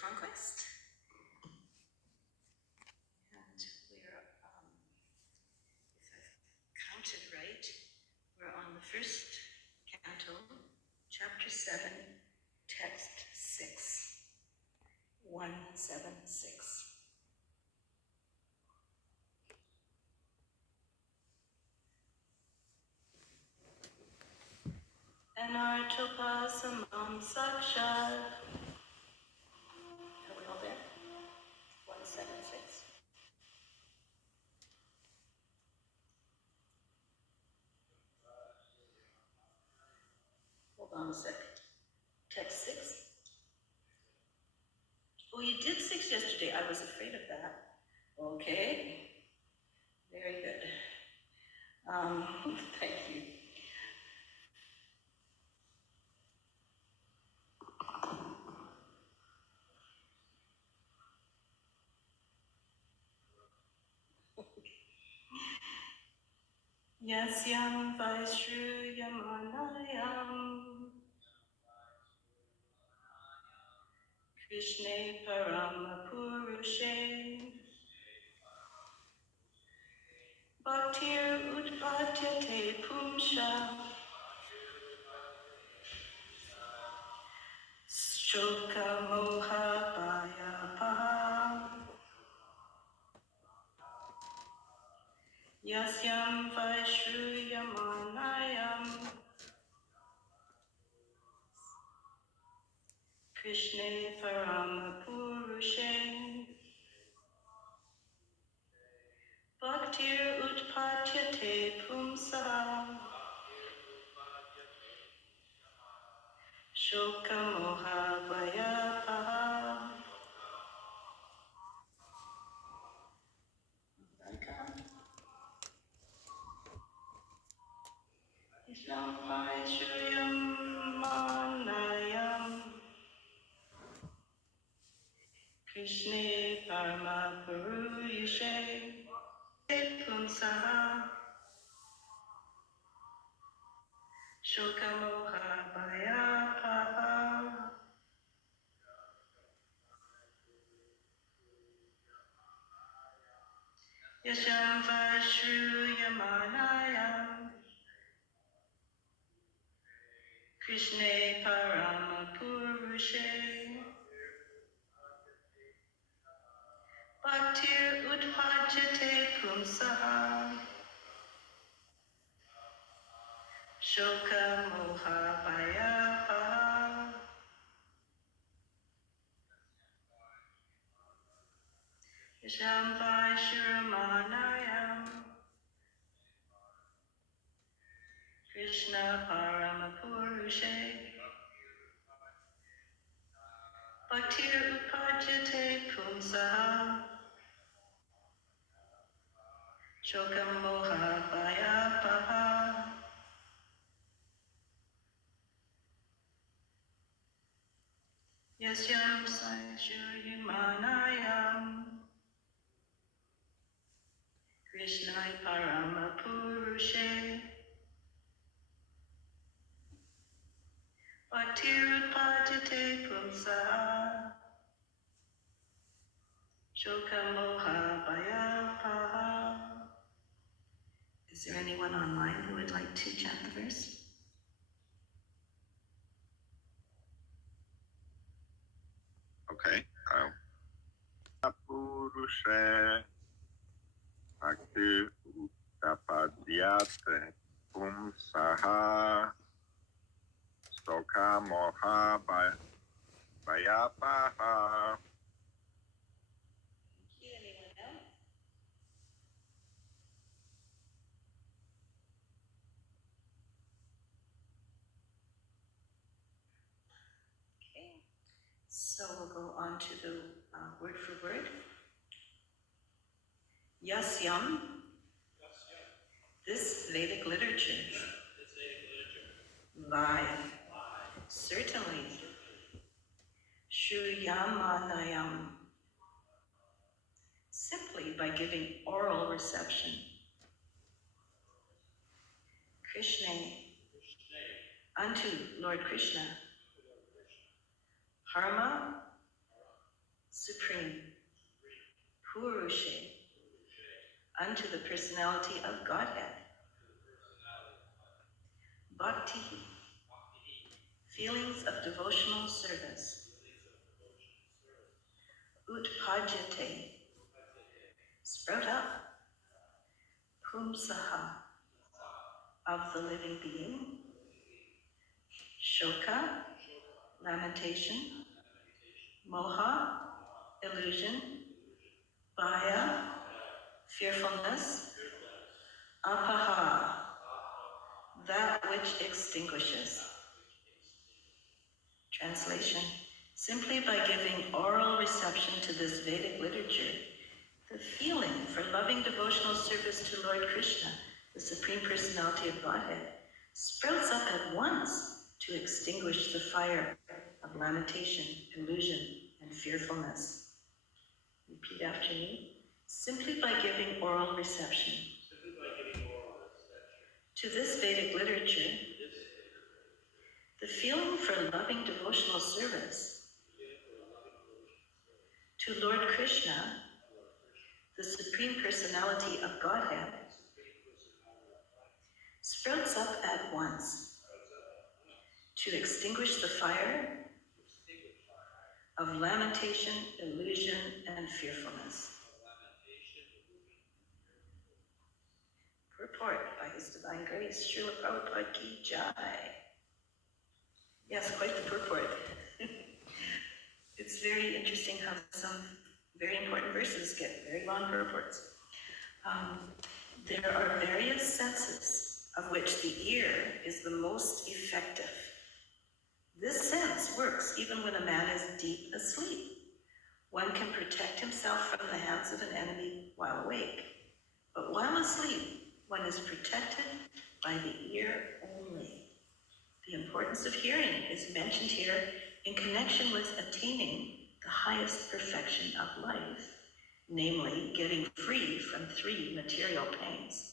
Conquest. And we're, if I've counted right, we're on the first canto, chapter 7, text 6, 176. Anartopasamam sakshat. Are we all there? 176. Hold on a second. Text 6. Oh, you did 6 yesterday. I was afraid of that. Okay. Very good. Thank you. Yasyam Vaishruyamanayam Krishne Paramapurushe Bhaktir Utpatyate Pumsha Shoka Moha Payapaha Yasyam Vaishruyamanayam Krishne Paramapurushe Bhaktir Utpatyate Pumsa Shoka Moha Payapaha. Shampai Shuyam Manayam Krishna Parama Purushe Pumsaha Shokamoha Bhayapaha Yasham Vashruyamanayam Krishna Parama Purushe Bhaktir Utpajate Pumsaha Shoka Moha Bhayapaha Yasham Vashruyamanayam Krishna Parama Purushe Bhaktir Upajate Pumsaha Shokam Moha Bhayapaha Yasyam Sanshuryamanayam Krishna Parama Purushe Bhaktir Upajate Pumsaha Shokam Moha Bhayapaha. Is there anyone online who would like to chant the verse? Okay. Purusha Bhakti Uttapadyate Pumsaha Stoka Moha Bhayapaha. Anyone else? Okay. So we'll go on to the word for word. Yasyam, this Vedic literature. Vai, certainly. Shruyamanayam, simply by giving oral reception. Krishna, unto Lord Krishna. Harma, supreme. Purushe, unto the personality of Godhead. Bhakti, feelings of devotional service. Utpajate, sprout up. Pumsaha, of the living being. Shoka, lamentation. Moha, illusion. Bhaya, fearfulness. Apaha, that which extinguishes. Translation. Simply by giving oral reception to this Vedic literature, the feeling for loving devotional service to Lord Krishna, the Supreme Personality of Godhead, sprouts up at once to extinguish the fire of lamentation, illusion, and fearfulness. Repeat after me. Simply by giving oral reception to this Vedic literature, the feeling for loving devotional service to Lord Krishna, the Supreme Personality of Godhead, sprouts up at once to extinguish the fire of lamentation, illusion, and fearfulness. Purport by His Divine Grace, Srila Prabhupada Ki Jai. Yes, quite the purport. It's very interesting how some very important verses get very long purports. There are various senses of which the ear is the most effective. This sense works even when a man is deep asleep. One can protect himself from the hands of an enemy while awake. But while asleep, one is protected, by the ear only. The importance of hearing is mentioned here in connection with attaining the highest perfection of life, namely getting free from 3 material pains.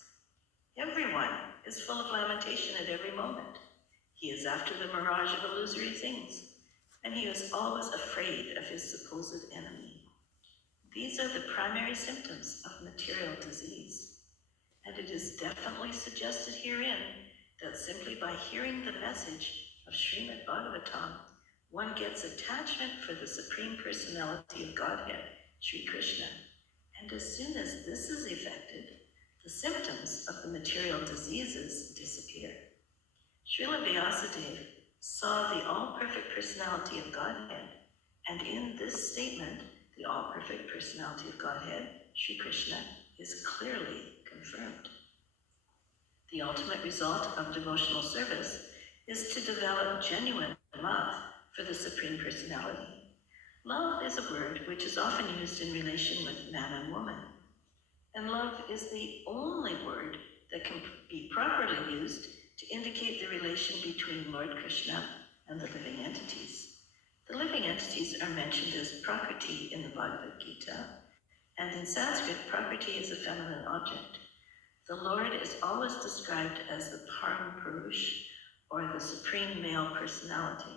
Everyone is full of lamentation at every moment. He is after the mirage of illusory things, and he is always afraid of his supposed enemy. These are the primary symptoms of material disease, and it is definitely suggested herein that simply by hearing the message of Srimad Bhagavatam, one gets attachment for the Supreme Personality of Godhead, Sri Krishna, and as soon as this is effected, the symptoms of the material diseases disappear. Srila Vyasadeva saw the all-perfect personality of Godhead, and in this statement, the all-perfect personality of Godhead, Sri Krishna, is clearly confirmed. The ultimate result of devotional service is to develop genuine love for the Supreme Personality. Love is a word which is often used in relation with man and woman, and love is the only word that can be properly used to indicate the relation between Lord Krishna and the living entities. The living entities are mentioned as Prakriti in the Bhagavad Gita, and in Sanskrit, Prakriti is a feminine object. The Lord is always described as the Param Purush, or the Supreme Male Personality.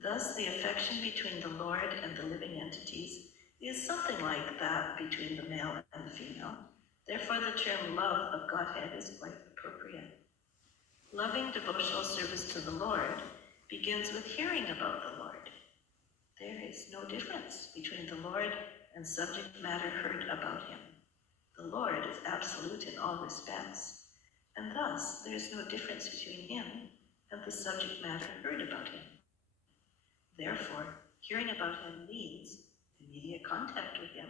Thus, the affection between the Lord and the living entities is something like that between the male and the female. Therefore, the term love of Godhead is quite appropriate. Loving devotional service to the Lord begins with hearing about the Lord. There is no difference between the Lord and subject matter heard about him. The Lord is absolute in all respects, and thus there is no difference between him and the subject matter heard about him. Therefore, hearing about him means immediate contact with him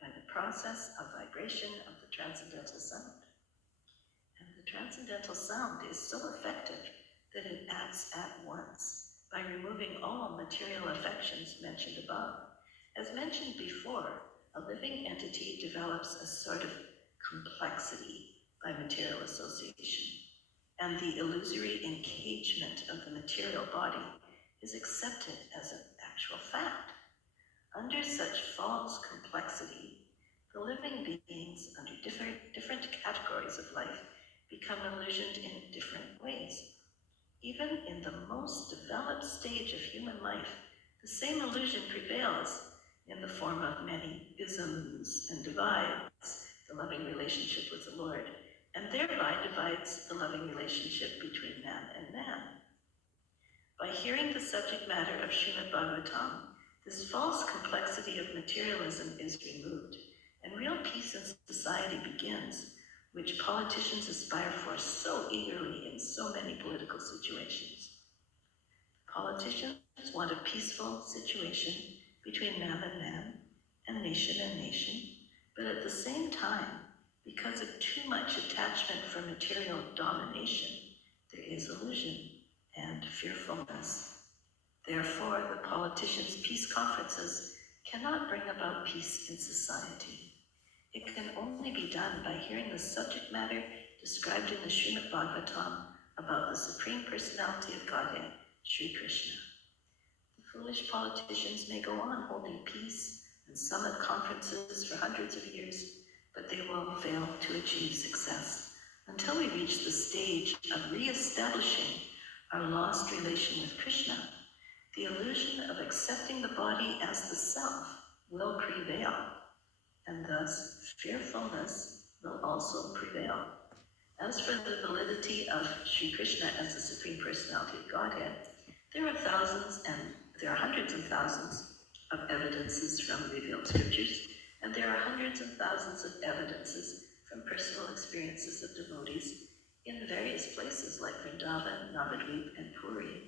by the process of vibration of the transcendental sound. And the transcendental sound is so effective that it acts at once by removing all material affections mentioned above. As mentioned before, a living entity develops a sort of complexity by material association, and the illusory encagement of the material body is accepted as an actual fact. Under such false complexity, the living beings under different categories of life become illusioned in different ways. Even in the most developed stage of human life, the same illusion prevails in the form of many isms and divides the loving relationship with the Lord, and thereby divides the loving relationship between man and man. By hearing the subject matter of Srimad Bhagavatam, this false complexity of materialism is removed, and real peace in society begins, which politicians aspire for so eagerly in so many political situations. Politicians want a peaceful situation between man and nation, but at the same time, because of too much attachment for material domination, there is illusion and fearfulness. Therefore, the politicians' peace conferences cannot bring about peace in society. It can only be done by hearing the subject matter described in the Srimad Bhagavatam about the Supreme Personality of Godhead, Sri Krishna. The foolish politicians may go on holding peace and summit conferences for hundreds of years, but they will fail to achieve success until we reach the stage of re-establishing our lost relation with Krishna. The illusion of accepting the body as the self will prevail, and thus fearfulness will also prevail. As for the validity of Sri Krishna as the Supreme Personality of Godhead, there are hundreds and thousands of evidences from revealed scriptures, and there are hundreds and thousands of evidences from personal experiences of devotees in various places like Vrindavan, Navadvip, and Puri.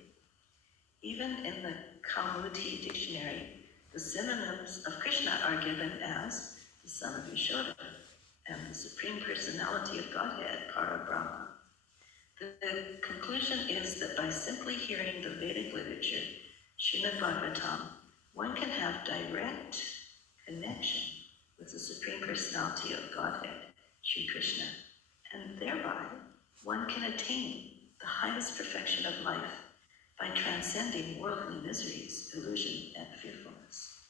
Even in the Kaumuti dictionary, the synonyms of Krishna are given as the son of Yashoda and the Supreme Personality of Godhead, Parabrahma. The conclusion is that by simply hearing the Vedic literature, Srimad Bhagavatam, one can have direct connection with the Supreme Personality of Godhead, Sri Krishna, and thereby one can attain the highest perfection of life by transcending worldly miseries, illusion, and fearfulness.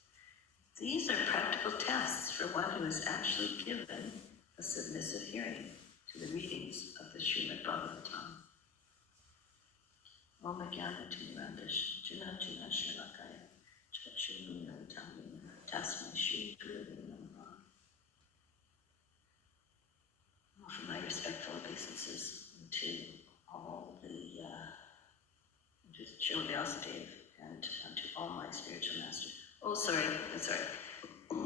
These are practical tests for one who is actually given a submissive hearing to the readings of the Srimad Bhagavatam. Om Jnana Timirandasya Jnana Jnana Shalakaya Chakshuruna Tamina Tasmai Shri Gurave Namaha. Offer my respectful obeisances to all the to Srila Vyasadeva and to all my spiritual masters. Oh, sorry.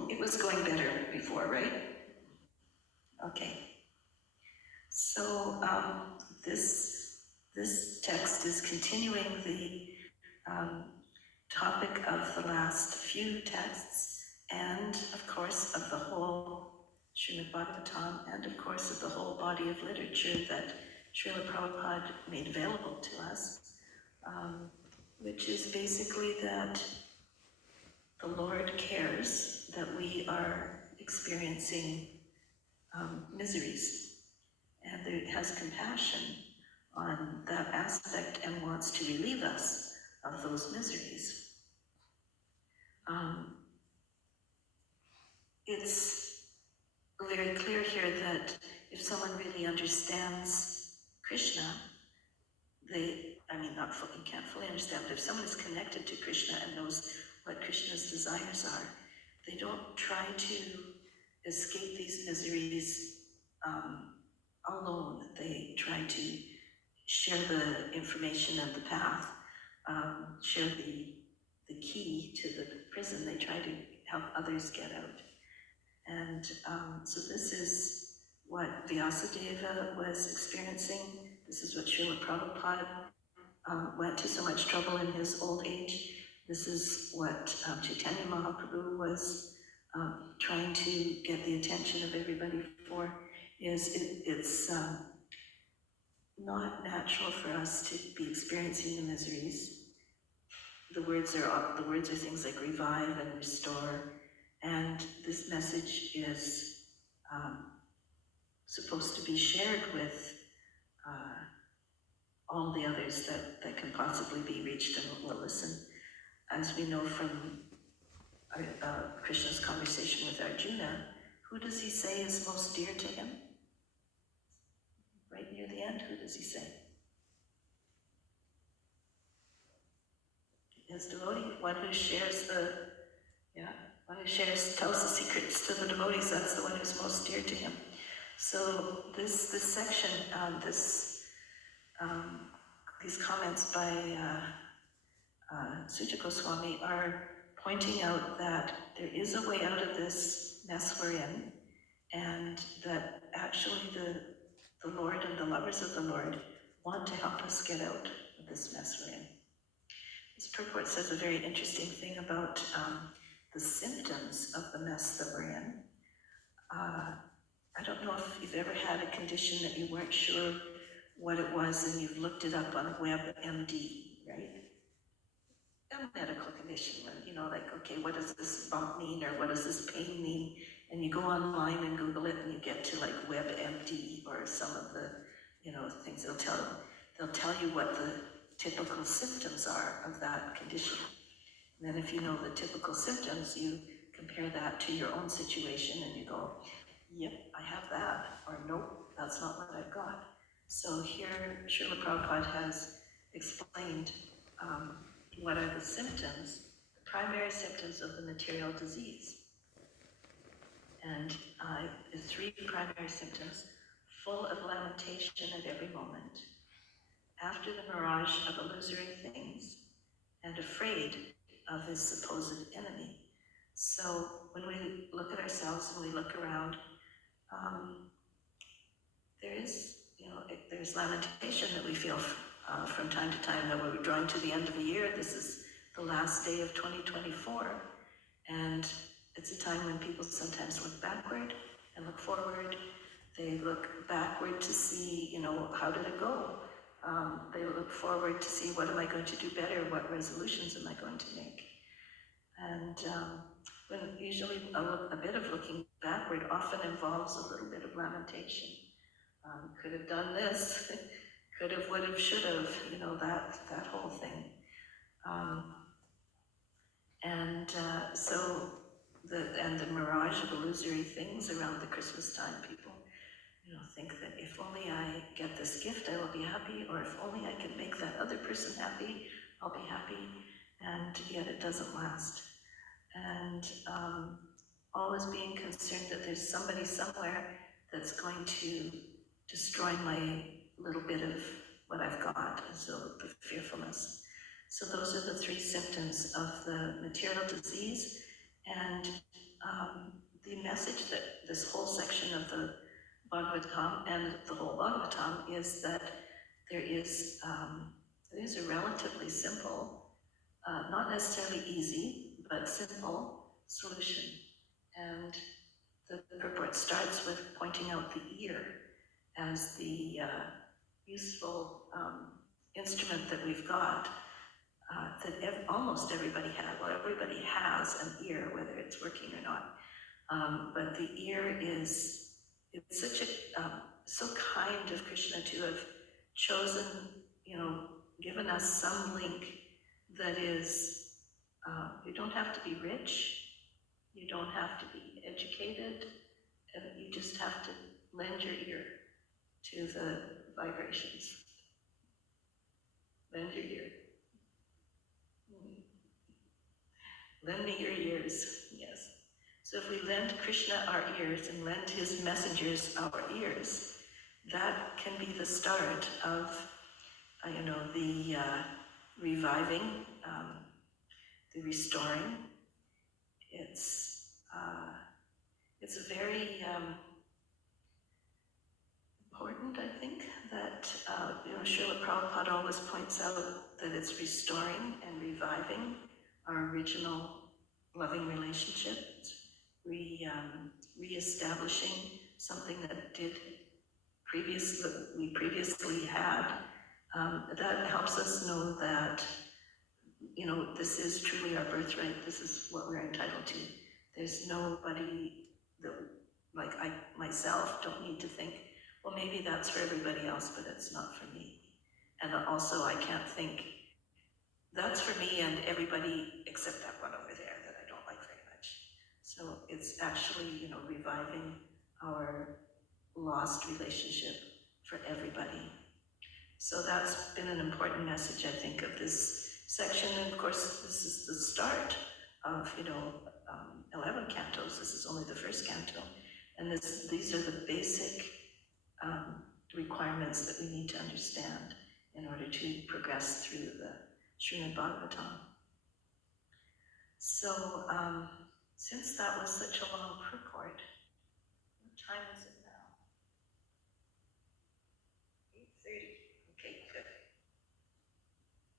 It was going better before, right? Okay. So this text is continuing the topic of the last few texts, and of course of the whole Srimad Bhagavatam, and of course of the whole body of literature that Srila Prabhupada made available to us, which is basically that the Lord cares that we are experiencing miseries, and it has compassion on that aspect and wants to relieve us of those miseries. It's very clear here that if someone really understands Krishna, you can't fully understand, but if someone is connected to Krishna and knows what Krishna's desires are, they don't try to escape these miseries alone. They try to share the information and the path, share the key to the prison. They try to help others get out. And so this is what Vyasadeva was experiencing. This is what Srila Prabhupada went to so much trouble in his old age. This is what Chaitanya Mahaprabhu was trying to get the attention of everybody for. It's not natural for us to be experiencing the miseries. The words are things like revive and restore, and this message is supposed to be shared with all the others that can possibly be reached and will listen. As we know from Krishna's conversation with Arjuna, who does he say is most dear to him? Right near the end, who does he say? His devotee, one who shares tells the secrets to the devotees, that's the one who's most dear to him. So this section, these comments by Suja Goswami are pointing out that there is a way out of this mess we're in, and that actually the Lord and the lovers of the Lord want to help us get out of this mess we're in. This purport says a very interesting thing about the symptoms of the mess that we're in. I don't know if you've ever had a condition that you weren't sure what it was and you've looked it up on WebMD, right? A medical condition, okay, what does this bump mean, or what does this pain mean? And you go online and Google it and you get to like WebMD or some of the, things they'll tell you what the typical symptoms are of that condition. And then if you know the typical symptoms, you compare that to your own situation and you go, yep, I have that, or nope, that's not what I've got. So here, Srila Prabhupada has explained what are the symptoms, the primary symptoms of the material disease. And the three primary symptoms: full of lamentation at every moment, after the mirage of illusory things, and afraid of his supposed enemy. So when we look at ourselves and we look around, there's lamentation that we feel from time to time, that we're drawing to the end of the year. This is the last day of 2024, and it's a time when people sometimes look backward and look forward. They look backward to see, how did it go? They look forward to see, what am I going to do better? What resolutions am I going to make? And when usually a bit of looking backward often involves a little bit of lamentation. could have done this, could have, would have, should have, that whole thing. So the mirage of illusory things around the Christmas time, people, think that if only I get this gift, I will be happy, or if only I can make that other person happy, I'll be happy, and yet it doesn't last. And always being concerned that there's somebody somewhere that's going to destroy my little bit of what I've got, so the fearfulness. So those are the three symptoms of the material disease, and the message that this whole section of the Bhagavatam and the whole Bhagavatam is that there is a relatively simple, not necessarily easy, but simple solution. And the purport starts with pointing out the ear as the useful instrument that we've got, that almost everybody has. Well, everybody has an ear, whether it's working or not. But the ear it's such a, so kind of Krishna to have chosen, given us some link that is, you don't have to be rich, you don't have to be educated, you just have to lend your ear to the vibrations. Lend your ear. Lend me your ears, yes. So if we lend Krishna our ears and lend his messengers our ears, that can be the start of, the reviving, the restoring. It's very important, I think, that Srila Prabhupada always points out that it's restoring and reviving our original loving relationship, re-establishing something that we previously had. That helps us know that this is truly our birthright. This is what we're entitled to. There's nobody that, like I myself, don't need to think, well, maybe that's for everybody else, but it's not for me. And also I can't think, that's for me and everybody except that one over there that I don't like very much. So it's actually, reviving our lost relationship for everybody. So that's been an important message, I think, of this section. And of course, this is the start of, 11 cantos. This is only the first canto. And these are the basic requirements that we need to understand in order to progress through the Srimad Bhagavatam. So, since that was such a long purport, what time is it now? 8:30. Okay, good.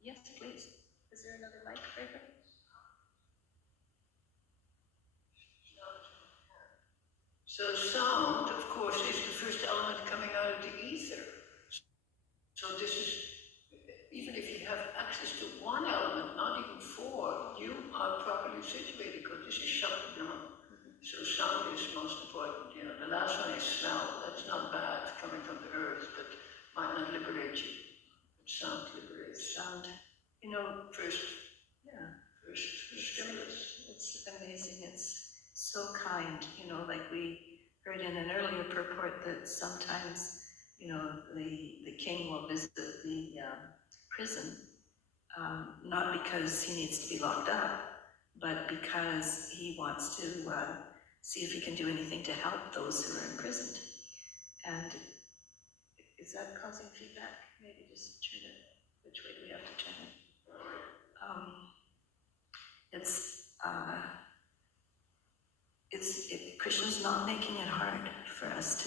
Yes, please. Is there another mic, Favorite? So sound, of course, is the first element coming out of the ether. So this is, even if you have access to one element, not even four, you are properly situated because this is Shabdam. So sound is most important. The last one is smell. That's not bad coming from the earth, but might not liberate you. But sound liberates. Sound. First stimulus. It's amazing. It's so kind. Like we heard in an earlier purport that sometimes, the king will visit the prison, not because he needs to be locked up, but because he wants to see if he can do anything to help those who are imprisoned. And is that causing feedback? Maybe just turn it, which way do we have to turn it? Krishna's not making it hard for us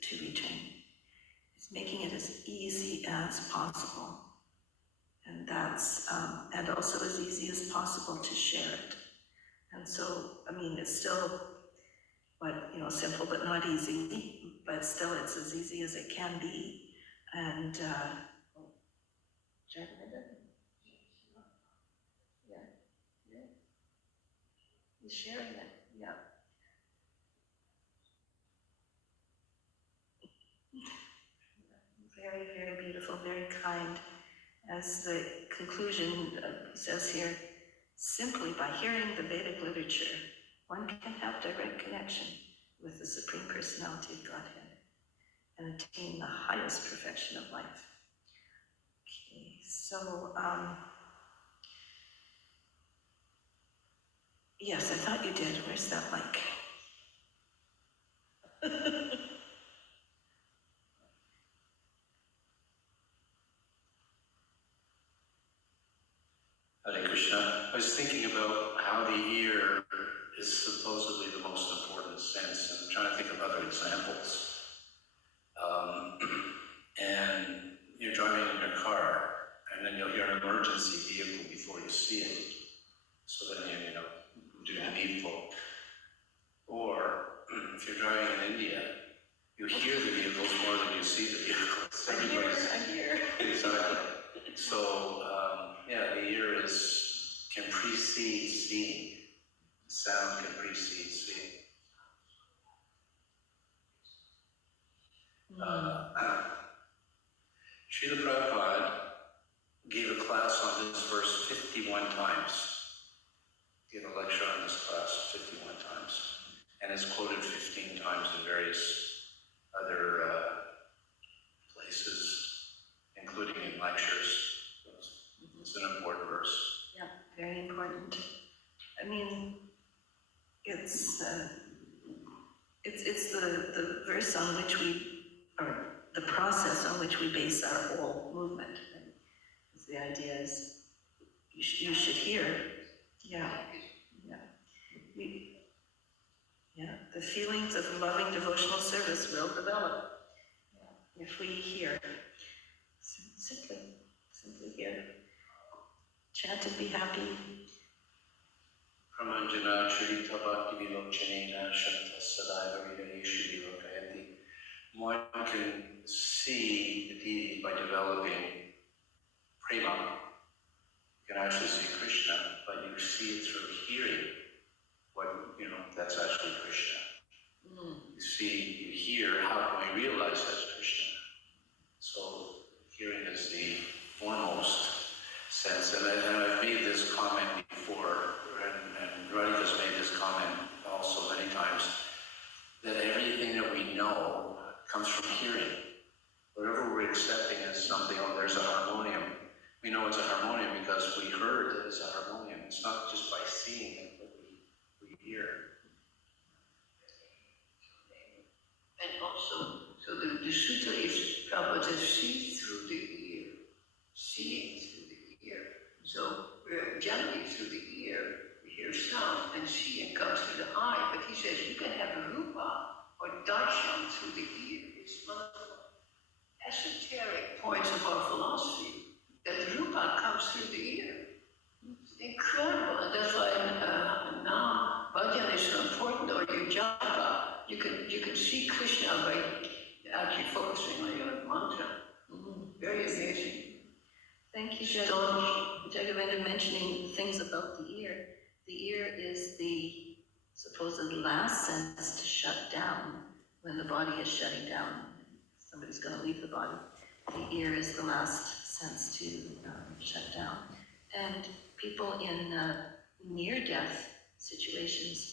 to return. He's making it as easy as possible. And that's, and also as easy as possible to share it. And so, it's still, simple but not easy, but still it's as easy as it can be. And, he's sharing it, yeah. Very, very beautiful, very kind. As the conclusion says here, simply by hearing the Vedic literature, one can have direct connection with the Supreme Personality of Godhead and attain the highest perfection of life. Okay, so, yes, I thought you did. Where's that mic? Hare Krishna. I was thinking about how the ear is supposedly the most important sense, and I'm trying to think of other examples. And you're driving in your car, and then you'll hear an emergency vehicle before you see it. So then you do the needful. Or if you're driving in India, you hear the vehicles more than you see the vehicles. I'm here. Exactly. So, the ear can precede seeing. Sound can precede seeing. Srila Prabhupada gave a class on this verse 51 times. Gave a lecture on this class 51 times. And it's quoted 15 times in various other places, including in lectures. It's an important verse. Yeah, very important. I mean, it's the verse on which or the process on which we base our whole movement. Right? The idea is you should hear. Yeah. The feelings of loving devotional service will develop if we hear. Simply hear. Chant and be happy. Pramanjana Charita Bhakti Vilochanena Shanta Sadaiva Vidayeshu Vilokayati. One can see the deity by developing prema. You can actually see Krishna, but you see it through hearing that's actually Krishna. You hear, how can we realize that's Krishna? So hearing is the foremost sense. And I've made this comment before, and Radhika's made this comment also many times, that everything that we know comes from hearing. Whatever we're accepting as something, there's a harmonium. We know it's a harmonium because we heard that it's a harmonium. It's not just by seeing it, but we hear. And also, so the sutta is Prabhupada says, see through the ear, seeing through the ear. So generally through the ear, we hear sound, and seeing comes through the eye. But he says you can have a rupa or darshan through the ear. It's one of the esoteric points of our philosophy, that rupa comes through the ear. It's incredible, and that's why now bhajan is so important, or your japa. You can see Krishna by actually focusing on your mantra. Very amazing. Thank you, Jagavendra, mentioning things about the ear. The ear is the supposed last sense to shut down when the body is shutting down. Somebody's going to leave the body. The ear is the last sense to shut down. And people in near-death situations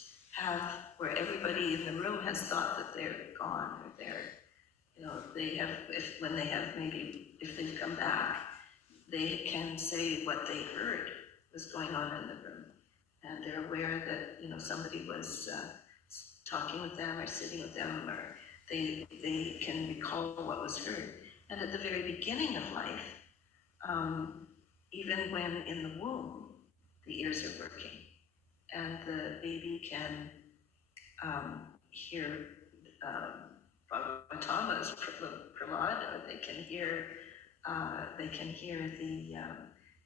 where everybody in the room has thought that they're gone, or if they've come back, they can say what they heard was going on in the room. And they're aware that, somebody was talking with them or sitting with them, or they can recall what was heard. And at the very beginning of life, even when in the womb, the ears are working. And the baby can hear Bhagavatamas, Prahlad, or they can hear the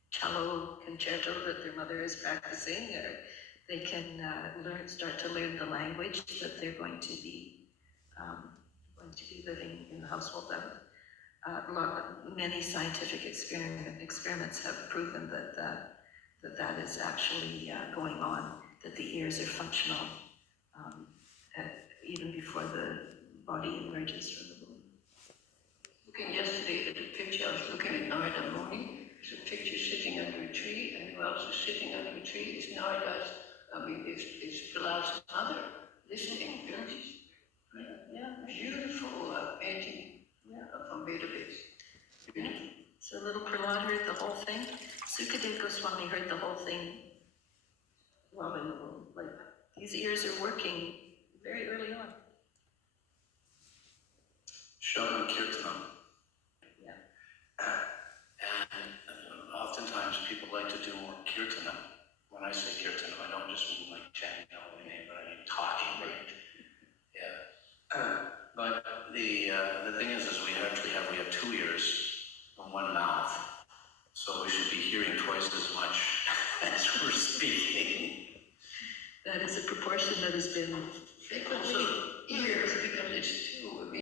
cello concerto that their mother is practicing, or they can start to learn the language that they're going to be living in the household of. Many scientific experiments have proven that is actually going on, that the ears are functional even before the body emerges from the womb. looking yesterday at the picture, I was looking at Narada Muni. There's a picture sitting under a tree, and who else is sitting under a tree? It's Narada's, it's Prahlad's mother, listening, Ganges. Yeah, Beautiful painting from Vedabase. Beautiful. so little Prahlad heard the whole thing. Sukadeva Goswami heard the whole thing. Well, like, these ears are working very early on. Shravan Kirtanam. Yeah. And oftentimes people like to do more kirtanam. When I say kirtanam, I don't just mean like chanting the holy name, but I mean talking, right? Yeah. But the thing is we have 2 ears and 1 mouth. So we should be hearing twice as much as we're speaking. That is a proportion that has been Because ears, because it's two.